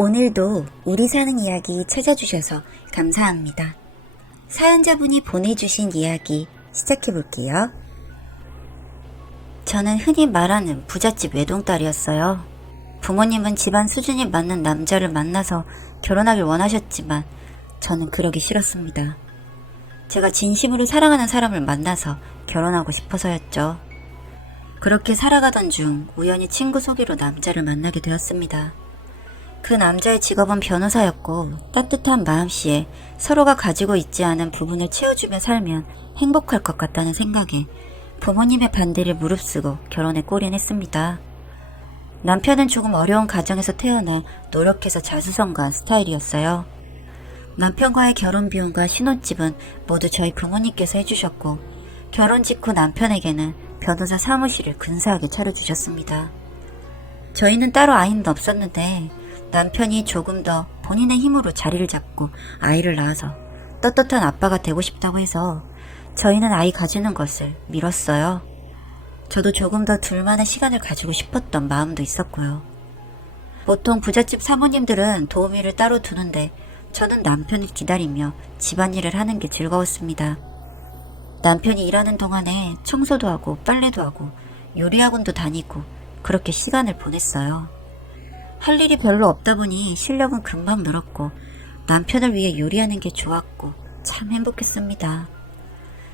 오늘도 우리 사는 이야기 찾아주셔서 감사합니다. 사연자분이 보내주신 이야기 시작해볼게요. 저는 흔히 말하는 부잣집 외동딸이었어요. 부모님은 집안 수준이 맞는 남자를 만나서 결혼하길 원하셨지만 저는 그러기 싫었습니다. 제가 진심으로 사랑하는 사람을 만나서 결혼하고 싶어서였죠. 그렇게 살아가던 중 우연히 친구 소개로 남자를 만나게 되었습니다. 그 남자의 직업은 변호사였고 따뜻한 마음씨에 서로가 가지고 있지 않은 부분을 채워주며 살면 행복할 것 같다는 생각에 부모님의 반대를 무릅쓰고 결혼에 골인했습니다. 남편은 조금 어려운 가정에서 태어나 노력해서 자수성가한 스타일이었어요. 남편과의 결혼 비용과 신혼집은 모두 저희 부모님께서 해주셨고 결혼 직후 남편에게는 변호사 사무실을 근사하게 차려주셨습니다. 저희는 따로 아이는 없었는데 남편이 조금 더 본인의 힘으로 자리를 잡고 아이를 낳아서 떳떳한 아빠가 되고 싶다고 해서 저희는 아이 가지는 것을 미뤘어요. 저도 조금 더 둘만의 시간을 가지고 싶었던 마음도 있었고요. 보통 부잣집 사모님들은 도우미를 따로 두는데 저는 남편을 기다리며 집안일을 하는 게 즐거웠습니다. 남편이 일하는 동안에 청소도 하고 빨래도 하고 요리학원도 다니고 그렇게 시간을 보냈어요. 할 일이 별로 없다 보니 실력은 금방 늘었고 남편을 위해 요리하는 게 좋았고 참 행복했습니다.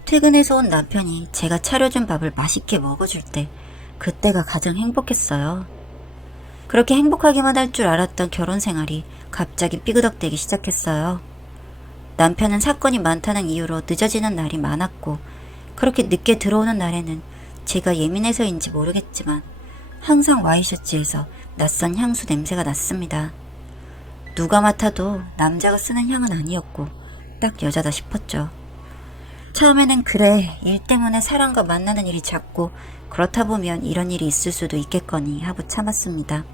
퇴근해서 온 남편이 제가 차려준 밥을 맛있게 먹어줄 때 그때가 가장 행복했어요. 그렇게 행복하기만 할 줄 알았던 결혼 생활이 갑자기 삐그덕대기 시작했어요. 남편은 사건이 많다는 이유로 늦어지는 날이 많았고 그렇게 늦게 들어오는 날에는 제가 예민해서인지 모르겠지만 항상 와이셔츠에서 낯선 향수 냄새가 났습니다. 누가 맡아도 남자가 쓰는 향은 아니었고 딱 여자다 싶었죠. 처음에는 그래, 일 때문에 사람과 만나는 일이 잦고 그렇다 보면 이런 일이 있을 수도 있겠거니 하고 참았습니다.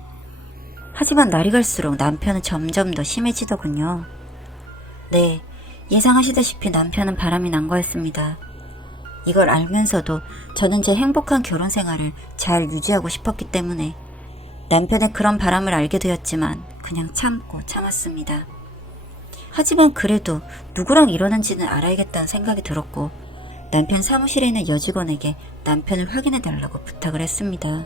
하지만 날이 갈수록 남편은 점점 더 심해지더군요. 네, 예상하시다시피 남편은 바람이 난 거였습니다. 이걸 알면서도 저는 제 행복한 결혼 생활을 잘 유지하고 싶었기 때문에 남편의 그런 바람을 알게 되었지만 그냥 참고 참았습니다. 하지만 그래도 누구랑 이러는지는 알아야겠다는 생각이 들었고 남편 사무실에 있는 여직원에게 남편을 확인해달라고 부탁을 했습니다.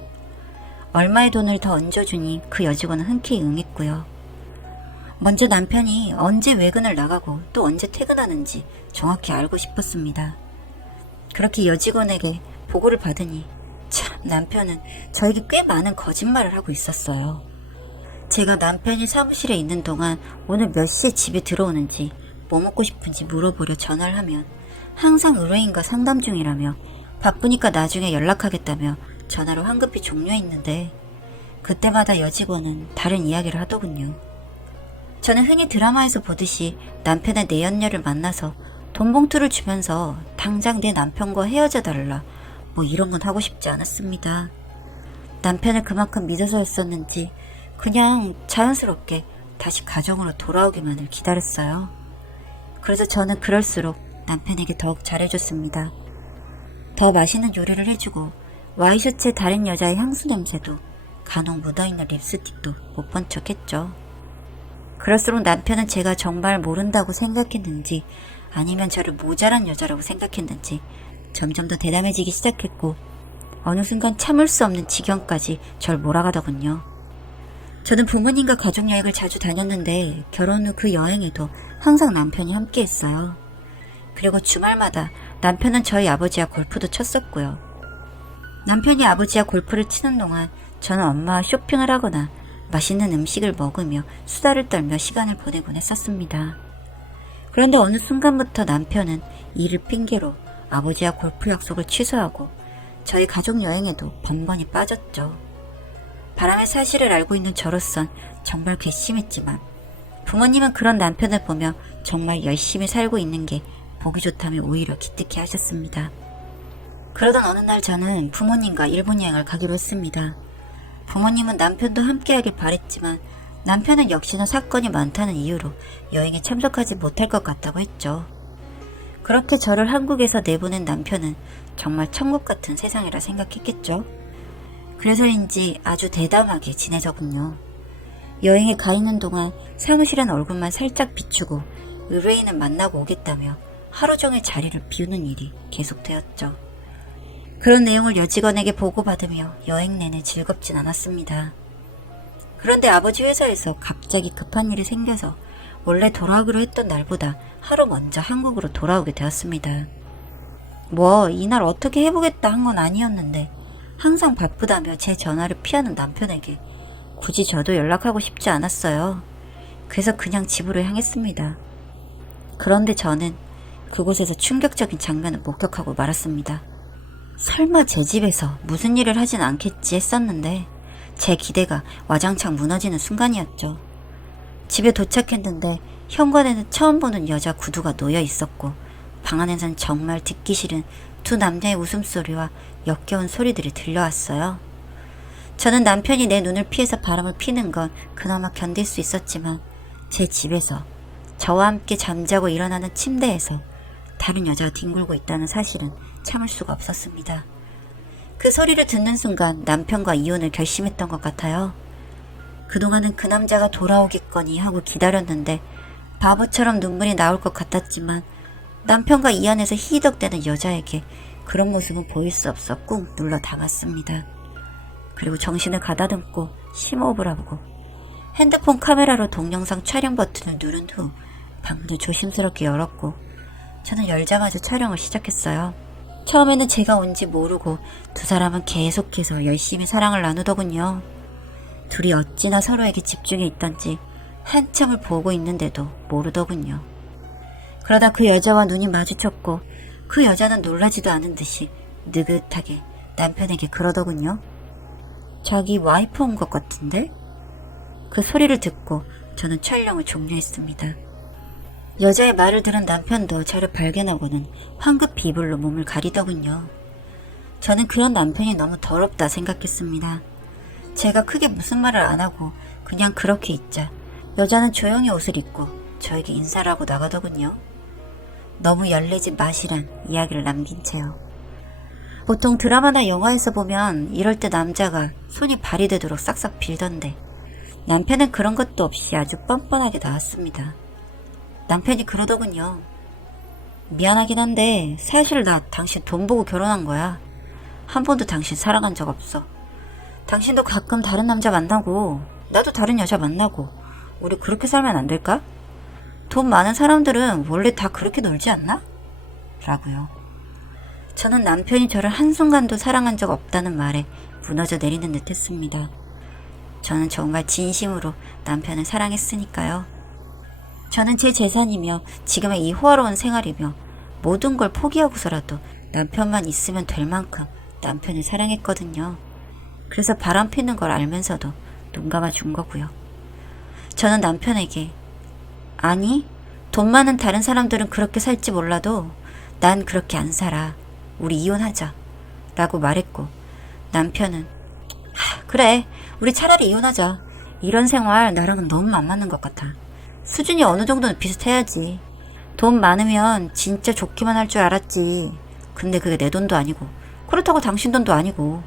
얼마의 돈을 더 얹어주니 그 여직원은 흔쾌히 응했고요. 먼저 남편이 언제 외근을 나가고 또 언제 퇴근하는지 정확히 알고 싶었습니다. 그렇게 여직원에게 보고를 받으니 참 남편은 저에게 꽤 많은 거짓말을 하고 있었어요. 제가 남편이 사무실에 있는 동안 오늘 몇 시에 집에 들어오는지 뭐 먹고 싶은지 물어보려 전화를 하면 항상 의뢰인과 상담 중이라며 바쁘니까 나중에 연락하겠다며 전화로 황급히 종료했는데 그때마다 여직원은 다른 이야기를 하더군요. 저는 흔히 드라마에서 보듯이 남편의 내연녀를 만나서 돈 봉투를 주면서 당장 내 남편과 헤어져 달라 뭐 이런 건 하고 싶지 않았습니다. 남편을 그만큼 믿어서였었는지 그냥 자연스럽게 다시 가정으로 돌아오기만을 기다렸어요. 그래서 저는 그럴수록 남편에게 더욱 잘해줬습니다. 더 맛있는 요리를 해주고 와이셔츠에 다른 여자의 향수 냄새도 간혹 묻어있는 립스틱도 못 본 척했죠. 그럴수록 남편은 제가 정말 모른다고 생각했는지 아니면 저를 모자란 여자라고 생각했는지 점점 더 대담해지기 시작했고 어느 순간 참을 수 없는 지경까지 절 몰아가더군요. 저는 부모님과 가족여행을 자주 다녔는데 결혼 후 그 여행에도 항상 남편이 함께했어요. 그리고 주말마다 남편은 저희 아버지와 골프도 쳤었고요. 남편이 아버지와 골프를 치는 동안 저는 엄마와 쇼핑을 하거나 맛있는 음식을 먹으며 수다를 떨며 시간을 보내곤 했었습니다. 그런데 어느 순간부터 남편은 일을 핑계로 아버지와 골프 약속을 취소하고 저희 가족 여행에도 번번이 빠졌죠. 바람의 사실을 알고 있는 저로선 정말 괘씸했지만 부모님은 그런 남편을 보며 정말 열심히 살고 있는 게 보기 좋다며 오히려 기특해 하셨습니다. 그러던 어느 날 저는 부모님과 일본 여행을 가기로 했습니다. 부모님은 남편도 함께하길 바랬지만 남편은 역시나 사건이 많다는 이유로 여행에 참석하지 못할 것 같다고 했죠. 그렇게 저를 한국에서 내보낸 남편은 정말 천국 같은 세상이라 생각했겠죠. 그래서인지 아주 대담하게 지내더군요. 여행에 가 있는 동안 사무실엔 얼굴만 살짝 비추고 의뢰인은 만나고 오겠다며 하루 종일 자리를 비우는 일이 계속되었죠. 그런 내용을 여직원에게 보고받으며 여행 내내 즐겁진 않았습니다. 그런데 아버지 회사에서 갑자기 급한 일이 생겨서 원래 돌아오기로 했던 날보다 하루 먼저 한국으로 돌아오게 되었습니다. 이날 어떻게 해보겠다 한 건 아니었는데 항상 바쁘다며 제 전화를 피하는 남편에게 굳이 저도 연락하고 싶지 않았어요. 그래서 그냥 집으로 향했습니다. 그런데 저는 그곳에서 충격적인 장면을 목격하고 말았습니다. 설마 제 집에서 무슨 일을 하진 않겠지 했었는데 제 기대가 와장창 무너지는 순간이었죠. 집에 도착했는데 현관에는 처음 보는 여자 구두가 놓여 있었고 방 안에선 정말 듣기 싫은 두 남자의 웃음소리와 역겨운 소리들이 들려왔어요. 저는 남편이 내 눈을 피해서 바람을 피는 건 그나마 견딜 수 있었지만 제 집에서 저와 함께 잠자고 일어나는 침대에서 다른 여자가 뒹굴고 있다는 사실은 참을 수가 없었습니다. 그 소리를 듣는 순간 남편과 이혼을 결심했던 것 같아요. 그동안은 그 남자가 돌아오겠거니 하고 기다렸는데 바보처럼 눈물이 나올 것 같았지만 남편과 이 안에서 희덕대는 여자에게 그런 모습은 보일 수 없어 꾹 눌러 담았습니다. 그리고 정신을 가다듬고 심호흡을 하고 핸드폰 카메라로 동영상 촬영 버튼을 누른 후 방문을 조심스럽게 열었고 저는 열자마자 촬영을 시작했어요. 처음에는 제가 온지 모르고 두 사람은 계속해서 열심히 사랑을 나누더군요. 둘이 어찌나 서로에게 집중해 있던지 한참을 보고 있는데도 모르더군요. 그러다 그 여자와 눈이 마주쳤고 그 여자는 놀라지도 않은 듯이 느긋하게 남편에게 그러더군요. 자기 와이프 온 것 같은데? 그 소리를 듣고 저는 촬영을 종료했습니다. 여자의 말을 들은 남편도 저를 발견하고는 황급히 이불로 몸을 가리더군요. 저는 그런 남편이 너무 더럽다 생각했습니다. 제가 크게 무슨 말을 안 하고 그냥 그렇게 있자 여자는 조용히 옷을 입고 저에게 인사를 하고 나가더군요. 너무 열내지 마시란 이야기를 남긴 채요. 보통 드라마나 영화에서 보면 이럴 때 남자가 손이 발이 되도록 싹싹 빌던데 남편은 그런 것도 없이 아주 뻔뻔하게 나왔습니다. 남편이 그러더군요. 미안하긴 한데 사실 나 당신 돈 보고 결혼한 거야. 한 번도 당신 사랑한 적 없어. 당신도 가끔 다른 남자 만나고 나도 다른 여자 만나고 우리 그렇게 살면 안 될까? 돈 많은 사람들은 원래 다 그렇게 놀지 않나? 라고요. 저는 남편이 저를 한순간도 사랑한 적 없다는 말에 무너져 내리는 듯 했습니다. 저는 정말 진심으로 남편을 사랑했으니까요. 저는 제 재산이며 지금의 이 호화로운 생활이며 모든 걸 포기하고서라도 남편만 있으면 될 만큼 남편을 사랑했거든요. 그래서 바람 피는 걸 알면서도 눈 감아준 거고요. 저는 남편에게 아니, 돈 많은 다른 사람들은 그렇게 살지 몰라도 난 그렇게 안 살아. 우리 이혼하자. 라고 말했고 남편은 그래, 우리 차라리 이혼하자. 이런 생활 나랑은 너무 안 맞는 것 같아. 수준이 어느 정도는 비슷해야지. 돈 많으면 진짜 좋기만 할 줄 알았지. 근데 그게 내 돈도 아니고 그렇다고 당신 돈도 아니고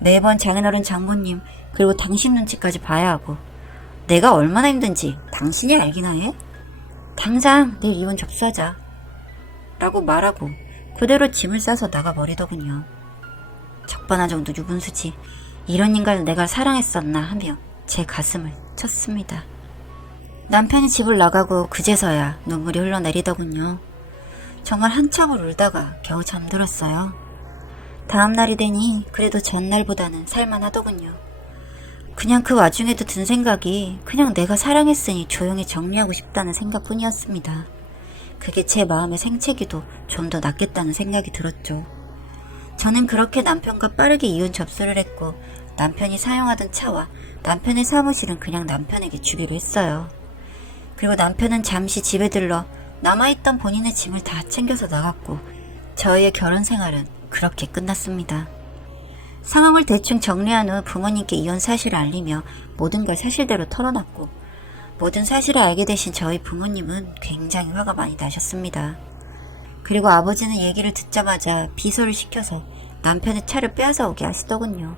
매번 장인어른 장모님 그리고 당신 눈치까지 봐야 하고 내가 얼마나 힘든지 당신이 알기나 해? 당장 내일 이혼 접수하자. 라고 말하고 그대로 짐을 싸서 나가버리더군요. 적반하 정도 유분수지. 이런 인간을 내가 사랑했었나 하며 제 가슴을 쳤습니다. 남편이 집을 나가고 그제서야 눈물이 흘러내리더군요. 정말 한참을 울다가 겨우 잠들었어요. 다음날이 되니 그래도 전날보다는 살만하더군요. 그냥 그 와중에도 든 생각이 그냥 내가 사랑했으니 조용히 정리하고 싶다는 생각뿐이었습니다. 그게 제 마음의 생채기도 좀 더 낫겠다는 생각이 들었죠. 저는 그렇게 남편과 빠르게 이혼 접수를 했고 남편이 사용하던 차와 남편의 사무실은 그냥 남편에게 주기로 했어요. 그리고 남편은 잠시 집에 들러 남아있던 본인의 짐을 다 챙겨서 나갔고 저희의 결혼 생활은 그렇게 끝났습니다. 상황을 대충 정리한 후 부모님께 이혼 사실을 알리며 모든 걸 사실대로 털어놨고 모든 사실을 알게 되신 저희 부모님은 굉장히 화가 많이 나셨습니다. 그리고 아버지는 얘기를 듣자마자 비서를 시켜서 남편의 차를 빼앗아 오게 하시더군요.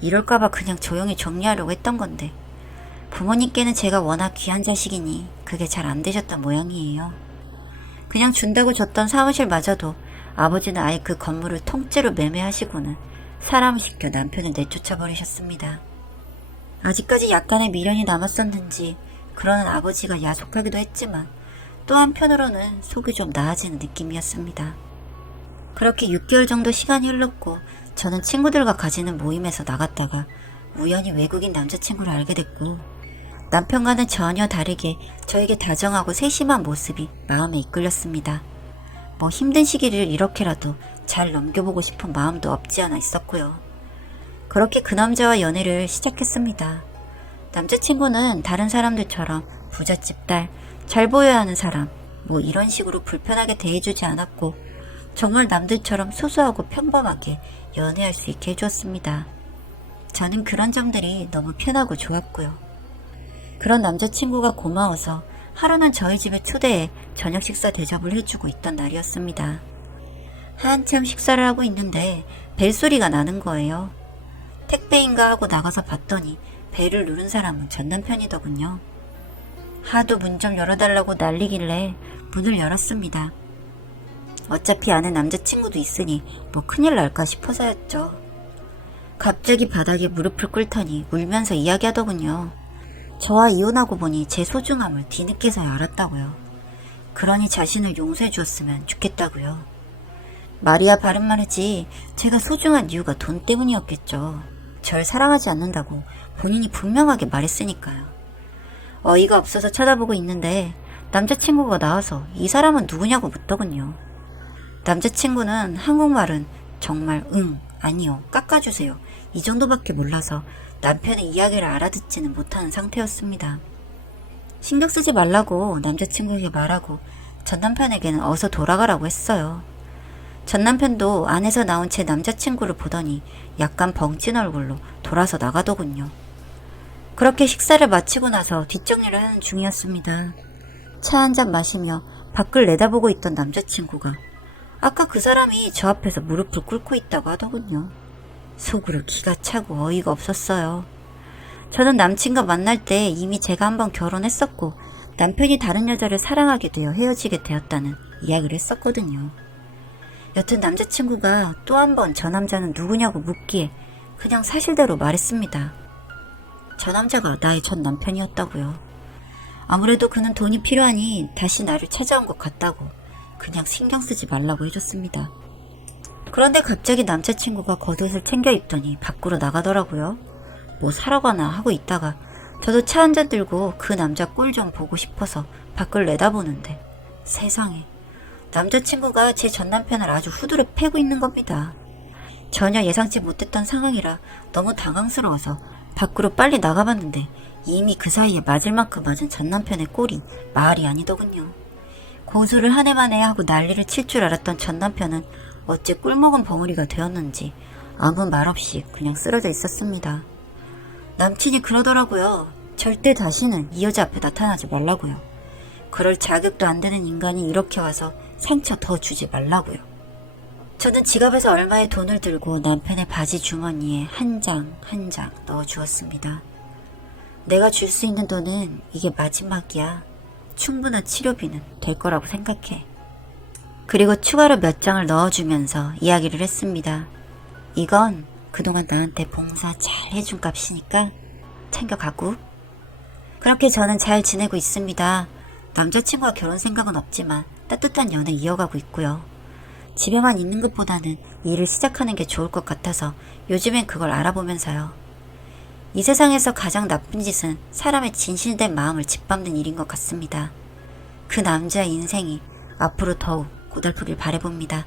이럴까봐 그냥 조용히 정리하려고 했던 건데 부모님께는 제가 워낙 귀한 자식이니 그게 잘 안 되셨던 모양이에요. 그냥 준다고 줬던 사무실마저도 아버지는 아예 그 건물을 통째로 매매하시고는 사람을 시켜 남편을 내쫓아버리셨습니다. 아직까지 약간의 미련이 남았었는지 그러는 아버지가 야속하기도 했지만 또 한편으로는 속이 좀 나아지는 느낌이었습니다. 그렇게 6개월 정도 시간이 흘렀고 저는 친구들과 가지는 모임에서 나갔다가 우연히 외국인 남자친구를 알게 됐고 남편과는 전혀 다르게 저에게 다정하고 세심한 모습이 마음에 이끌렸습니다. 뭐 힘든 시기를 이렇게라도 잘 넘겨보고 싶은 마음도 없지 않아 있었고요. 그렇게 그 남자와 연애를 시작했습니다. 남자친구는 다른 사람들처럼 부잣집 딸, 잘 보여야 하는 사람, 뭐 이런 식으로 불편하게 대해주지 않았고 정말 남들처럼 소소하고 평범하게 연애할 수 있게 해주었습니다. 저는 그런 점들이 너무 편하고 좋았고요. 그런 남자친구가 고마워서 하루는 저희 집에 초대해 저녁 식사 대접을 해주고 있던 날이었습니다. 한참 식사를 하고 있는데 벨소리가 나는 거예요. 택배인가 하고 나가서 봤더니 벨을 누른 사람은 전 남편이더군요. 하도 문 좀 열어달라고 난리길래 문을 열었습니다. 어차피 아는 남자친구도 있으니 뭐 큰일 날까 싶어서였죠. 갑자기 바닥에 무릎을 꿇더니 울면서 이야기하더군요. 저와 이혼하고 보니 제 소중함을 뒤늦게서야 알았다고요. 그러니 자신을 용서해 주었으면 좋겠다고요. 말이야 바른말 하지 제가 소중한 이유가 돈 때문이었겠죠. 절 사랑하지 않는다고 본인이 분명하게 말했으니까요. 어이가 없어서 쳐다보고 있는데 남자친구가 나와서 이 사람은 누구냐고 묻더군요. 남자친구는 한국말은 정말 응, 아니요, 깎아주세요 이 정도밖에 몰라서 남편의 이야기를 알아듣지는 못하는 상태였습니다. 신경 쓰지 말라고 남자친구에게 말하고 전 남편에게는 어서 돌아가라고 했어요. 전 남편도 안에서 나온 제 남자친구를 보더니 약간 벙찐 얼굴로 돌아서 나가더군요. 그렇게 식사를 마치고 나서 뒷정리를 하는 중이었습니다. 차 한잔 마시며 밖을 내다보고 있던 남자친구가 아까 그 사람이 저 앞에서 무릎을 꿇고 있다고 하더군요. 속으로 기가 차고 어이가 없었어요. 저는 남친과 만날 때 이미 제가 한번 결혼했었고 남편이 다른 여자를 사랑하게 되어 헤어지게 되었다는 이야기를 했었거든요. 여튼 남자친구가 또 한 번 저 남자는 누구냐고 묻기에 그냥 사실대로 말했습니다. 저 남자가 나의 전 남편이었다고요. 아무래도 그는 돈이 필요하니 다시 나를 찾아온 것 같다고 그냥 신경 쓰지 말라고 해줬습니다. 그런데 갑자기 남자친구가 겉옷을 챙겨 입더니 밖으로 나가더라고요. 뭐 사러 가나 하고 있다가 저도 차 한잔 들고 그 남자 꼴 좀 보고 싶어서 밖을 내다보는데 세상에 남자친구가 제 전남편을 아주 후드려 패고 있는 겁니다. 전혀 예상치 못했던 상황이라 너무 당황스러워서 밖으로 빨리 나가봤는데 이미 그 사이에 맞을 만큼 맞은 전남편의 꼴이 말이 아니더군요. 고소를 한 해만에 하고 난리를 칠 줄 알았던 전남편은 어째 꿀먹은 벙어리가 되었는지 아무 말 없이 그냥 쓰러져 있었습니다. 남친이 그러더라고요. 절대 다시는 이 여자 앞에 나타나지 말라고요. 그럴 자격도 안 되는 인간이 이렇게 와서 상처 더 주지 말라고요. 저는 지갑에서 얼마의 돈을 들고 남편의 바지 주머니에 한 장 한 장 넣어주었습니다. 내가 줄 수 있는 돈은 이게 마지막이야. 충분한 치료비는 될 거라고 생각해. 그리고 추가로 몇 장을 넣어주면서 이야기를 했습니다. 이건 그동안 나한테 봉사 잘 해준 값이니까 챙겨가고. 그렇게 저는 잘 지내고 있습니다. 남자친구와 결혼 생각은 없지만 따뜻한 연애 이어가고 있고요. 집에만 있는 것보다는 일을 시작하는 게 좋을 것 같아서 요즘엔 그걸 알아보면서요. 이 세상에서 가장 나쁜 짓은 사람의 진실된 마음을 짓밟는 일인 것 같습니다. 그 남자의 인생이 앞으로 더욱 고달프길 바라봅니다.